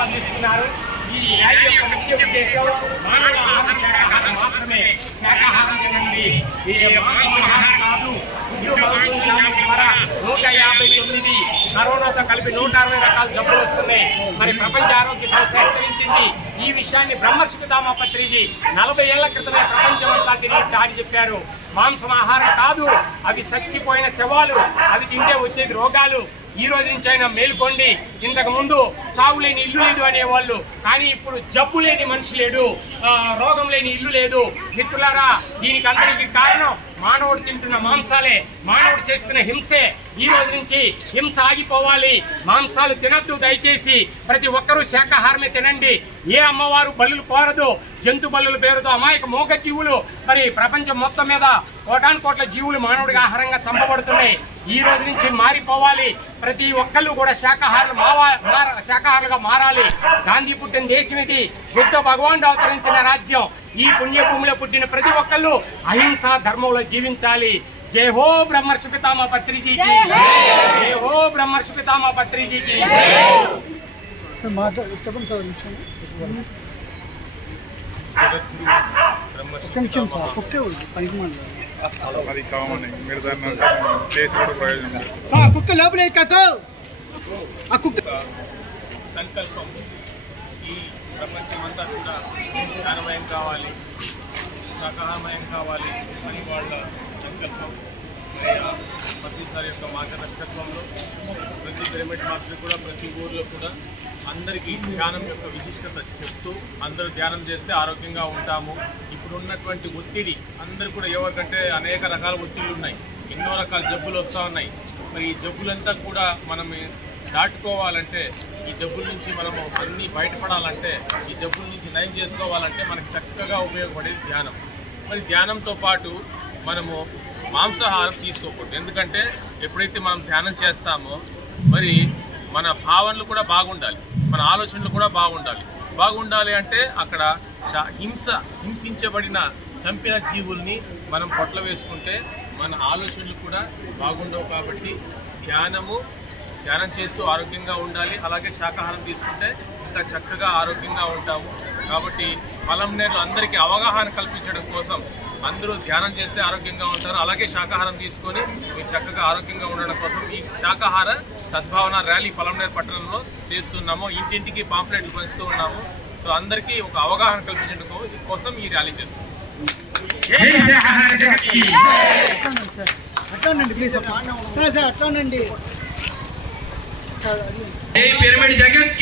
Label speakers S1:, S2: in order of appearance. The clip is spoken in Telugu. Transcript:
S1: సేవలు అందిస్తున్నారు. ఈ ర్యాలీ యొక్క ముఖ్య ఉద్దేశం మానవ ఆహార శాఖాహారం మాత్రమే శాఖాహారం తినండి. ఇది మాంసాహారం కాదు ద్వారా నూట యాభై తొమ్మిది కరోనాతో కలిపి నూట అరవై రకాల జబ్బులు వస్తున్నాయి. మరి ప్రపంచ ఆరోగ్య సంస్థ హెచ్చరించింది. ఈ విషయాన్ని బ్రహ్మర్షికి దామపత్రిజీ నలభై ఏళ్ళ క్రితమే ప్రపంచం అంతా తిరిగి చాటి చెప్పారు. మాంసం ఆహారం కాదు అవి చచ్చిపోయిన శవాలు అవి తింటే వచ్చేది రోగాలు. ఈ రోజు నుంచి అయినా మేలుకోండి. ఇంతకు ముందు చావు లేని ఇల్లు లేదు అనేవాళ్ళు. కానీ ఇప్పుడు జబ్బు లేని మనిషి లేడు. రోగం లేని ఇల్లు లేదు. మిత్రులారా దీనికి అందరికీ కారణం మానవుడు తింటున్న మాంసాలే. మానవుడు చేస్తున్న హింసే. ఈ రోజు నుంచి హింస ఆగిపోవాలి. మాంసాలు తినద్దు దయచేసి. ప్రతి ఒక్కరూ శాకాహారమే తినండి. ఏ అమ్మవారు బలులు కోరదు? జంతు బలుల పేరుతో అమాయక మూగ జీవులు మరి ప్రపంచం మొత్తం మీద కోటాను కోట్ల జీవులు మానవుడికి ఆహారంగా చంపబడుతున్నాయి. ఈ రోజు నుంచి మారిపోవాలి. ప్రతి ఒక్కళ్ళు కూడా శాకాహారులు మావా మార శాకాహారులుగా మారాలి. గాంధీ పుట్టిన దేశం ఇది బుద్ధ భగవానుడు అవతరించిన రాజ్యం. ఈ పుణ్యభూమిలో పుట్టిన ప్రతి ఒక్కళ్ళు అహింస ధర్మంలో జీవించాలి. జై హో బ్రహ్మర్షి పితామ పత్రిజీకి. జై హో! బ్రహ్మర్షి పితామ పత్రిజీకి.
S2: చెప్పండి సార్ సార్
S3: అది కామన్ మీరు దాన్ని చేసి కూడా ప్రయోజనం.
S2: ఆ కుక్క లోపలే కాకు! ఆ కుక్క
S4: సంకల్పం. ఈ ప్రపంచమంతా కూడా జ్ఞానమయం కావాలి శాకాహారమయం కావాలి అని వాళ్ళ సంకల్పం. ప్రతిసారి యొక్క మార్గదర్శకత్వంలో ప్రతి పిరమిడ్ మాస్టర్ కూడా ప్రతి ఊర్లో కూడా అందరికీ ధ్యానం యొక్క విశిష్టత చెప్తూ అందరూ ధ్యానం చేస్తే ఆరోగ్యంగా ఉంటాము. ఇప్పుడు ఉన్నటువంటి ఒత్తిడి అందరూ కూడా ఎవరికంటే అనేక రకాల ఒత్తిళ్ళు ఉన్నాయి. ఎన్నో రకాల జబ్బులు వస్తూ ఉన్నాయి. మరి ఈ జబ్బులంతా కూడా మనం దాటుకోవాలంటే ఈ జబ్బుల నుంచి మనము అన్నీ బయటపడాలంటే ఈ జబ్బుల నుంచి నయం చేసుకోవాలంటే మనకు చక్కగా ఉపయోగపడేది ధ్యానం. మరి ధ్యానంతో పాటు మనము మాంసాహారం తీసుకోకూడదు. ఎందుకంటే ఎప్పుడైతే మనం ధ్యానం చేస్తామో మరి మన భావనలు కూడా బాగుండాలి. మన ఆలోచనలు కూడా బాగుండాలి. బాగుండాలి అంటే అక్కడ హింస హింసించబడిన చంపిన జీవుల్ని మనం పొట్ల వేసుకుంటే మన ఆలోచనలు కూడా బాగుండవు కాబట్టి ధ్యానము ధ్యానం చేస్తూ ఆరోగ్యంగా ఉండాలి. అలాగే శాకాహారం తీసుకుంటే ఇంకా చక్కగా ఆరోగ్యంగా ఉంటాము. కాబట్టి పొలం నేర్లు అందరికీ అవగాహన కల్పించడం కోసం అందరూ ధ్యానం చేస్తే ఆరోగ్యంగా ఉంటారు. అలాగే శాకాహారం తీసుకొని మీరు చక్కగా ఆరోగ్యంగా ఉండడం కోసం ఈ శాకాహార సద్భావన ర్యాలీ పొలంనేరు పట్టణంలో చేస్తున్నాము. ఇంటింటికి పాంప్లెట్లు పంచుతూ ఉన్నాము. సో అందరికీ ఒక అవగాహన కల్పించడం కో- కోసం ఈ ర్యాలీ
S1: పిరమిడ్ జగత్